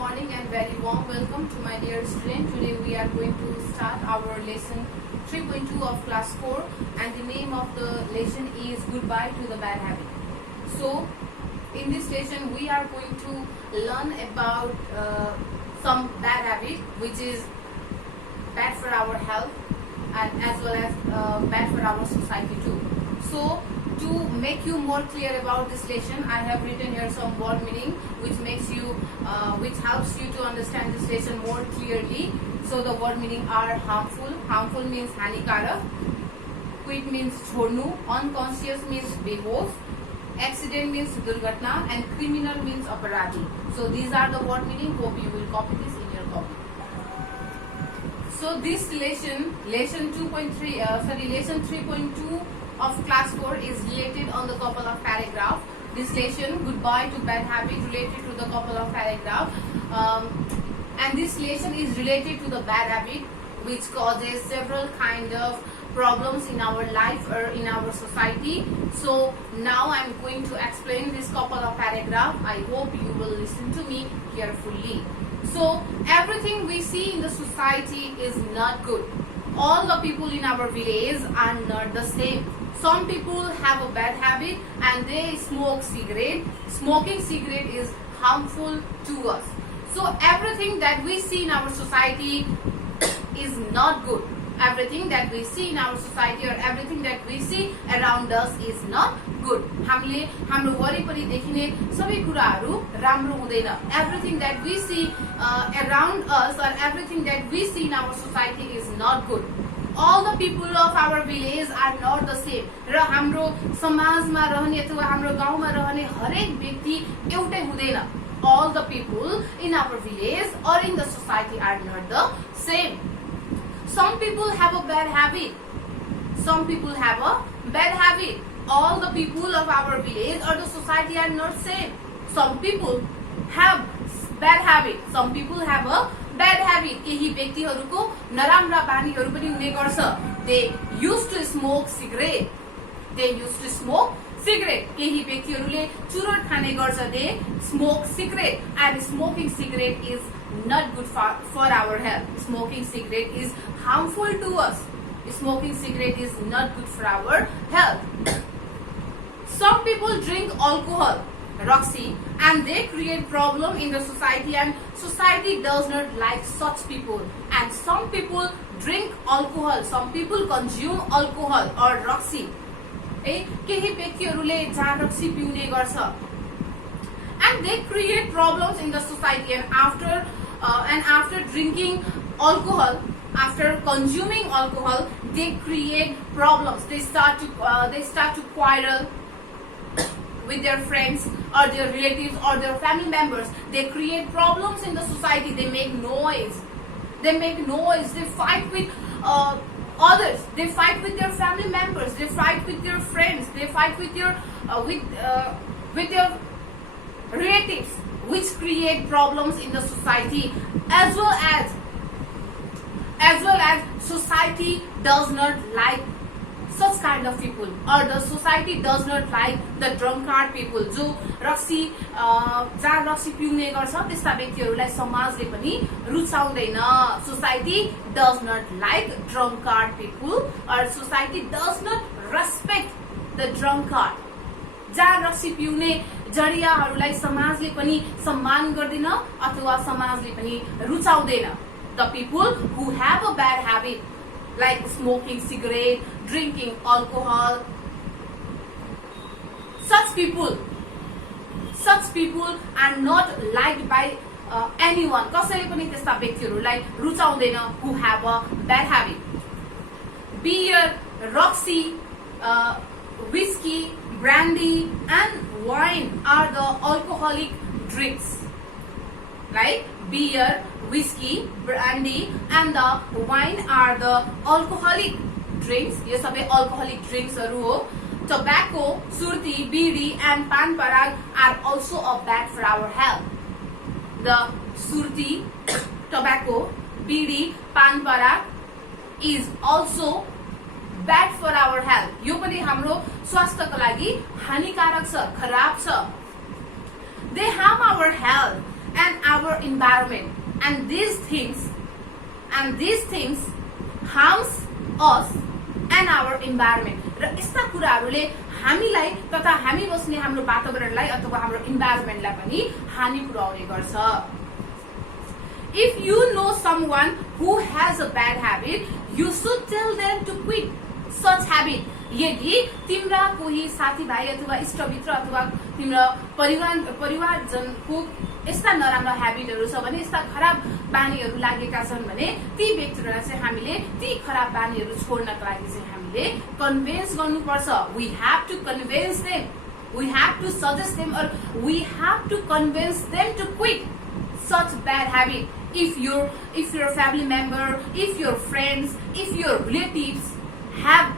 morning and very warm welcome to my dear student. Today we are going to start our lesson 3.2 of class 4 and the name of the lesson is Goodbye to the Bad Habit. So in this lesson we are going to learn about some bad habit which is bad for our health and as well as bad for our society too. So to make you more clear about this lesson, I have written here some word meaning which helps you to understand this lesson more clearly. So the word meaning are harmful. Harmful means हानिकारक. Quit means छोड्नु. Unconscious means बेहोश. Accident means दुर्घटना and criminal means अपराधी. So these are the word meaning. Hope you will copy this in your copy. So this lesson 3.2 of class 4 is related on the couple of paragraph. This lesson Goodbye to Bad Habit related to the couple of paragraph, and this lesson is related to the bad habit which causes several kind of problems in our life or in our society. So now I am going to explain this couple of paragraph. I hope you will listen to me carefully. So everything we see in the society is not good. All the people in our village are not the same. Some people have a bad habit and they smoke cigarette. Smoking cigarette is harmful to us. So everything that we see in our society is not good. Everything that we see in our society or everything that we see around us is not good. हामीले हाम्रो वरिपरि देखिने सबै कुराहरू राम्रो हुँदैन. Everything that we see around us or everything that we see in our society is not good. All the people of our village are not the same. र हाम्रो समाजमा रहने अथवा हाम्रो गाउँमा रहने हरेक व्यक्ति एउटै हुँदैन. All the people in our village or in the society are not the same. Some people have a bad habit. Some people have a bad habit. All the people of our village or the society are not same. Some people have bad habit. Some people have a bad habit. केही व्यक्तिहरूको नराम्रा बानीहरू पनि हुने गर्छ. They used to smoke cigarette. They used to smoke cigarette. केही व्यक्तिहरूले चुरोट खाने गर्छ. They smoke cigarette and smoking cigarette is not good for our health. Smoking cigarette is harmful to us. Smoking cigarette is not good for our health. Some people drink alcohol, Roxy, and they create problem in the society and society does not like such people. And some people drink alcohol, some people consume alcohol or Roxy. केही व्यक्तिहरूले जा रक्सी पिउने गर्छ. And they create problems in the society and after drinking alcohol, after consuming alcohol, they create problems. They start to quarrel with their friends or their relatives or their family members. They create problems in the society. They make noise. They fight with others. They fight with their family members. They fight with their friends. They fight with their relatives, which create problems in the society, as well as society does not like such kind of people, or the society does not like the drunkard people. जो रक्सी जहाँ रक्सी पिउने गर्छ त्यस्ता व्यक्तिहरूलाई समाजले पनि रुचाउँदैन. Society does not like drunkard people, or society does not respect the drunkard. जहाँ रक्सी पिउने जडियाहरूलाई समाजले पनि सम्मान गर्दैन अथवा समाजले पनि रुचाउँदैन. The people who have a bad habit like smoking cigarette, drinking alcohol, such people are not liked by anyone. कसैले पनि त्यस्ता व्यक्तिहरूलाई रुचाउँदैन who have a bad habit. Beer, Roxy, whiskey, brandy and wine are the alcoholic drinks. Right? Beer, whiskey, brandy and the wine are the alcoholic drinks. ये सबै alcoholic drinks हरु हो. Tobacco, surti, bidi and pan parag are also a bad for our health. The surti, tobacco, bidi, pan parag is also bad for our health. यो पनि हाम्रो स्वास्थ्यको लागि हानिकारक छ, खराब छ. They harm our health and our environment, and these things harms us and our environment. र यस्ता कुराहरूले हामीलाई तथा हामी बस्ने हाम्रो वातावरणलाई अथवा हाम्रो इन्भाइरोमेन्टलाई पनि हानि पुर्याउने गर्छ. If you know someone who has a bad habit, you should tell them to quit such habit. यदि तिम्रा कोही साथीभाइ अथवा इष्टमित्र अथवा तिम्रो परिवारजनको यस्ता नराम्रो ह्याबिटहरू छ भने, यस्ता खराब बानीहरू लागेका छन् भने ती व्यक्तिहरूलाई चाहिँ हामीले ती खराब बानीहरू छोड्नका लागि चाहिँ हामीले कन्भिन्स गर्नुपर्छ. We have to convince them, we have to suggest them, or we have to convince them to quit such bad habit. If your family member, if your friends, if your relatives have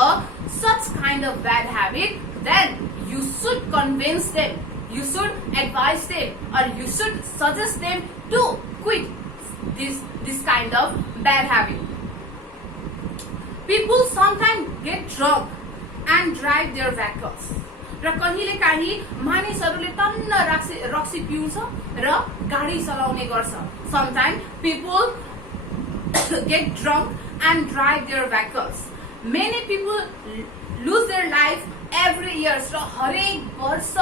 a such kind of bad habit, then you should convince them, you should advise them, or you should suggest them to quit this kind of bad habit. People sometimes get drunk and drive their vehicles. र कहिलेकाहीँ मानिसहरूले टन्न रक्सी पिउँछ र गाडी चलाउने गर्छ. Sometimes people get drunk and drive their vehicles. Many people lose their life every year. र हरेक वर्ष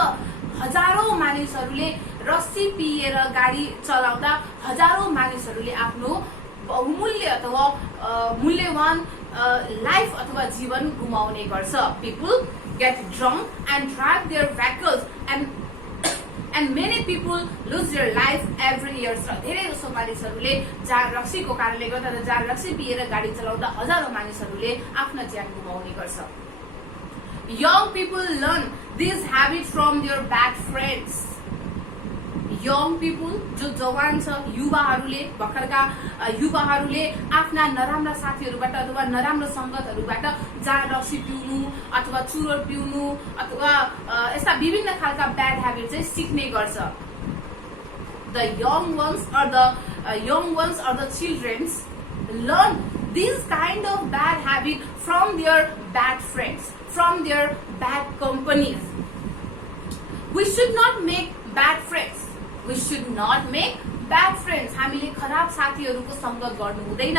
हजारौं मानिसहरूले रक्सी पिएर गाडी चलाउँदा हजारौं मानिसहरूले आफ्नो बहुमूल्य अथवा मूल्यवान लाइफ अथवा जीवन गुमाउने गर्छ. People get drunk and drive their vehicles, and many people lose their life every year. र धेरै जसो मानिसहरूले जार रक्सीको कारणले गर्दा र जार रक्सी पिएर गाडी चलाउँदा हजारौं मानिसहरूले आफ्नो ज्यान गुमाउने गर्छ. Young people learn this habit from their bad friends. Young people, जो जवान छ, युवाहरूले, भर्खरका युवाहरूले आफ्ना नराम्रा साथीहरूबाट अथवा नराम्रो संगतहरूबाट जहाँ रक्सी पिउनु अथवा चुरोट पिउनु अथवा यस्ता विभिन्न खालका ब्याड ह्याबिट चाहिँ सिक्ने गर्छ. The young ones or the children learn this kind of bad habit from their bad friends, from their bad companies. We should not make bad friends. We should not make bad friends. हामीले खराब साथीहरूको संगत गर्नु हुँदैन.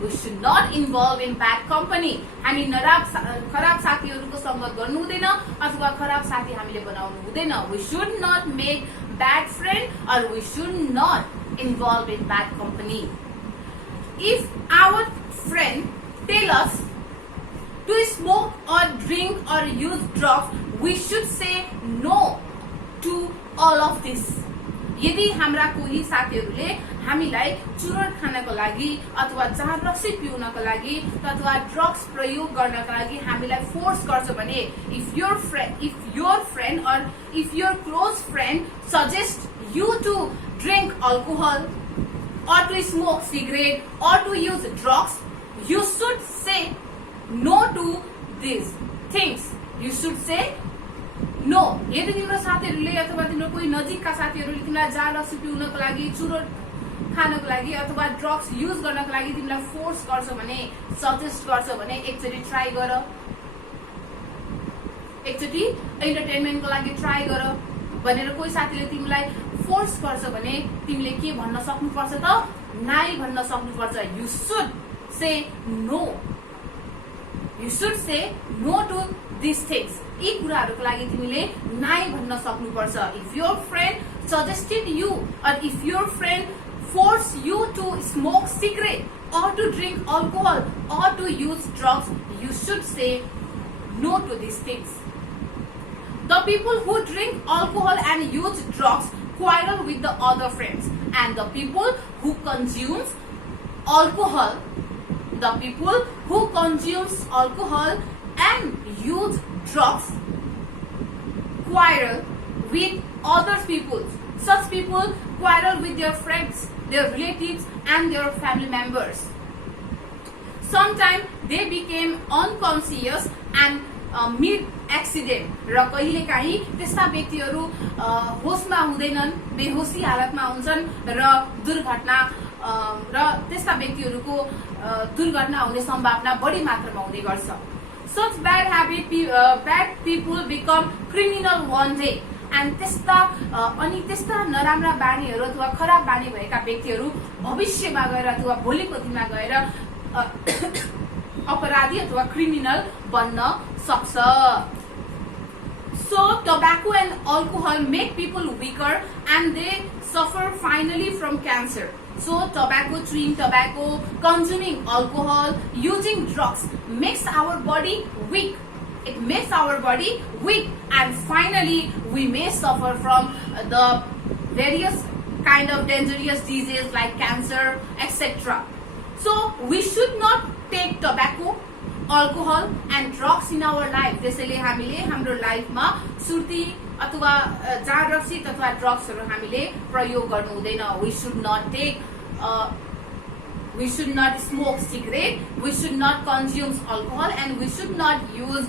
We should not involve in bad company. हामी खराब साथीहरूको संगत गर्नु हुँदैन अथवा खराब साथी हामीले बनाउनु हुँदैन. We should not make bad friend, or we should not involve in bad company. If our friend tell us to smoke or drink or use drugs, we should say no to all of this. यदि हाम्रा कोही साथीहरूले हामीलाई चुरोट खानको लागि अथवा चार रक्सी पिउनको लागि अथवा ड्रग्स प्रयोग गर्नका लागि हामीलाई फोर्स गर्छ भने, if your friend or if your close friend suggests you to drink alcohol or to smoke cigarette or to use drugs, you should say no to these things. You should say no. यदि तिम्रो साथीहरूले अथवा तिम्रो कोही नजिकका साथीहरूले तिमीलाई jar रक्सी पिउनको लागि, चुरोट खानको लागि अथवा ड्रग्स युज गर्नको लागि तिमीलाई फोर्स गर्छ भने, सजेस्ट गर्छ भने एकचोटि ट्राई गर, एकचोटि एन्टरटेनमेन्टको लागि ट्राई गर भनेर कोही साथीले तिमीलाई फोर्स गर्छ भने तिमीले के भन्न सक्नुपर्छ त? नाइ भन्न सक्नुपर्छ. You should say no. You should say no to these things. यी कुराहरूको लागि तिमीले नाइ भन्न सक्नुपर्छ. If your friend suggested you, or if your friend forced you to smoke cigarette or to drink alcohol or to use drugs, you should say no to these things. The people who drink alcohol and use drugs quarrel with the other friends, and the people who consumes alcohol and use drugs quarrel with other people. Such people quarrel with their friends, their relatives, and their family members. Sometimes they became unconscious and mid-accident. र कहिलेकाहीँ त्यस्ता व्यक्तिहरू होसमा हुँदैनन्, बेहोसी हालतमा हुन्छन् र त्यस्ता व्यक्तिहरूको दुर्घटना हुने सम्भावना बढी मात्रामा हुने गर्छ. Such bad people become criminal one day. End त्यस्ता नराम्रा बानीहरू अथवा खराब बानी भएका व्यक्तिहरू भविष्यमा गएर अथवा भोलिको दिनमा गएर अपराधी अथवा क्रिमिनल बन्न सक्छ. So tobacco and alcohol make people weaker and they suffer finally from cancer. So tobacco, chewing tobacco, consuming alcohol, using drugs makes our body weak. It makes our body weak and finally we may suffer from the various kind of dangerous diseases like cancer, etc. So we should not take tobacco, alcohol and drugs in our life. त्यसैले हामीले हाम्रो लाइफमा सुर्ती अथवा जाँड रक्सी अथवा ड्रग्सहरू हामीले प्रयोग गर्नु हुँदैन. We should not smoke cigarette, we should not consume alcohol and we should not use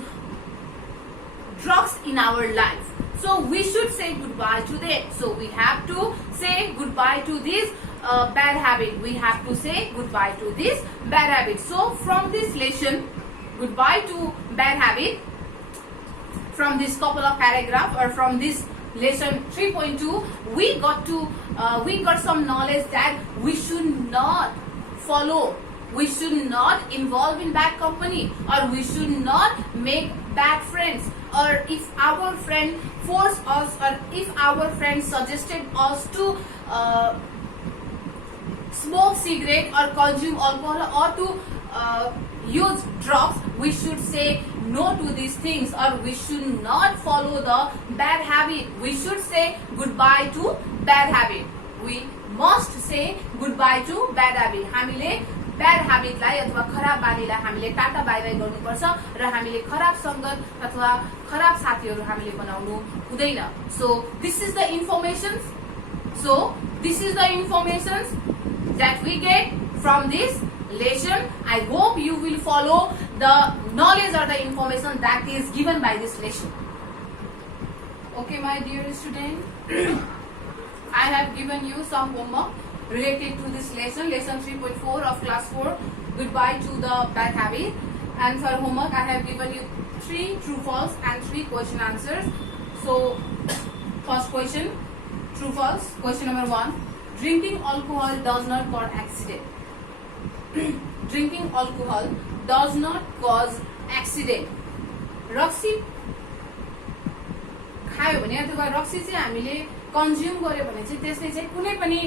drugs in our life. So we should say goodbye to them. So we have to say goodbye to this bad habit. We have to say goodbye to this bad habit. So from this lesson, goodbye to bad habit, from this couple of paragraph or from this lesson 3.2, we got some knowledge that we should not follow, we should not involve in bad company, or we should not make bad friends, or if our friend forced us or if our friend suggested us to smoke cigarette or consume alcohol or to use drugs, we should say no to these things, or we should not follow the bad habit. We should say goodbye to bad habit. We must say goodbye to bad habit. हामीले bad habit लाई अथवा खराब बानीलाई हामीले tata bye by गर्नुपर्छ र हामीले खराब संगत अथवा खराब साथीहरू हामीले बनाउनु हुँदैन. So this is the information that we get from this lesson. I hope you will follow the knowledge or the information that is given by this lesson. Okay, my dear student, I have given you some homework related to this lesson 3.4 of class 4, goodbye to the bad habit. And for homework, I have given you 3 true false and 3 question answers. So first question, true false. Question number 1, drinking alcohol does not cause accident. Drinking alcohol does not cause accident. रक्सी खायो भने अथवा रक्सी चाहिँ हामीले consume गर्यो भने चाहिँ त्यसले चाहिँ कुनै पनि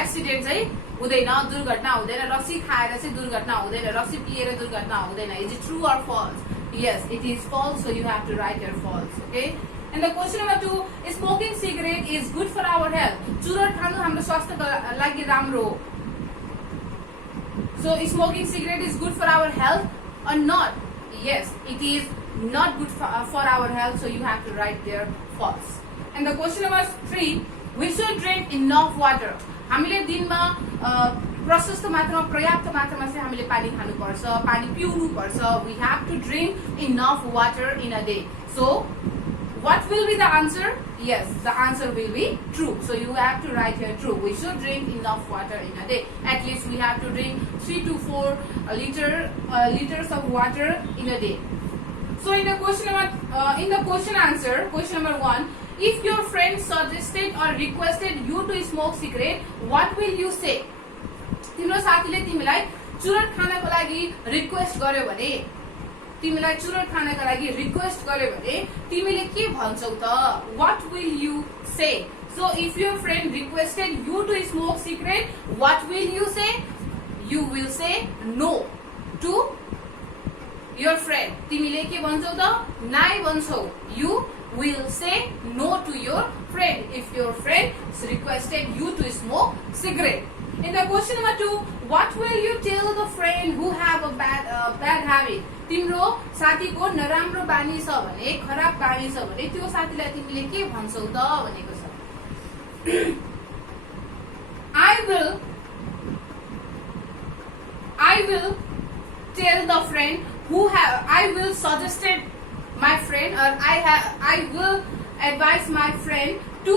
एक्सिडेन्ट चाहिँ हुँदैन, दुर्घटना हुँदैन. रक्सी खाएर चाहिँ दुर्घटना हुँदैन, रक्सी पिएर दुर्घटना हुँदैन. Is it true or false? Yes, it is false, so you have to write your false. Okay. And the question number 2, smoking cigarette is good for our health. चुरोट खानु हाम्रो स्वास्थ्यको लागि राम्रो हो. So smoking cigarette is good for our health or not? Yes, it is not good for our health, so you have to write there false. And the question number 3, we should drink enough water. हामीले दिनमा प्रशस्त मात्रामा पर्याप्त मात्रामा चाहिँ हामीले पानी खानुपर्छ, पानी पिउनुपर्छ. We have to drink enough water in a day. So what will be the answer? Yes, the answer will be true. So you have to write here true. We should drink enough water in a day. At least we have to drink 3 to 4 liters of water in a day. So in the question answer, question number 1, if your friend suggested or requested you to smoke cigarette, what will you say? तिम्रो साथीले तिमीलाई चुरोट खानको लागि request गर्यो भने, तिमीलाई चुरोट खानको लागि रिक्वेस्ट गर्यो भने तिमीले के भन्छौ त? What will you say? So if your friend requested you to smoke cigarette, what will you say? You will say no to your friend. तिमीले के भन्छौ त? नाइ भन्छौ. You will say no to your friend if your friend requested you to smoke cigarette. In the question number 2, what will you tell the friend who have a bad habit? तिम्रो साथीको नराम्रो बानी छ भने, खराब बानी छ भने त्यो साथीलाई तिमीले के भन्छौ त भनेको छ. I will tell the friend I will suggested my friend, or I will advise my friend to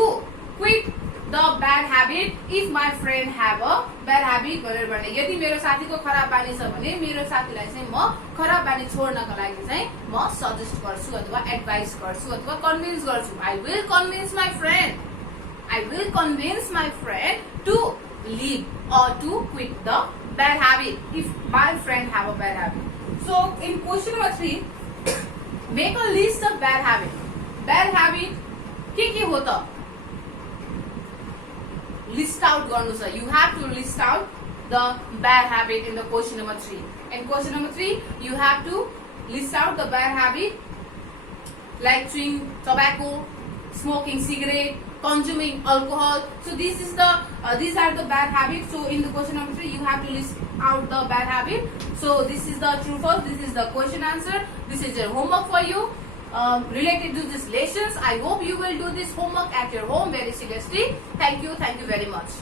quit the bad bad habit if my friend have a bad habit भनेर भन्ने यदि मेरो साथीको खराब बानी छ भने मेरो साथीलाई चाहिँ म खराब बानी छोड्नको लागि चाहिँ म सजेस्ट गर्छु अथवा एडभाइस गर्छु अथवा कन्भिन्स गर्छु I will convince my friend to leave or to quit the bad habit if my friend have a bad habit. So in question number 3, make a list of bad habit. Bad habit के हो त list out गर्नु छ. You have to list out the bad habit in the question number 3. In question number 3, you have to list out the bad habit like chewing tobacco, smoking cigarette, consuming alcohol. So these are the bad habits. So in the question number 3, you have to list out the bad habit. So this is the true false. This is the question answer. This is your homework for you. Related to these lessons, I hope you will do this homework at your home very seriously. Thank you very much.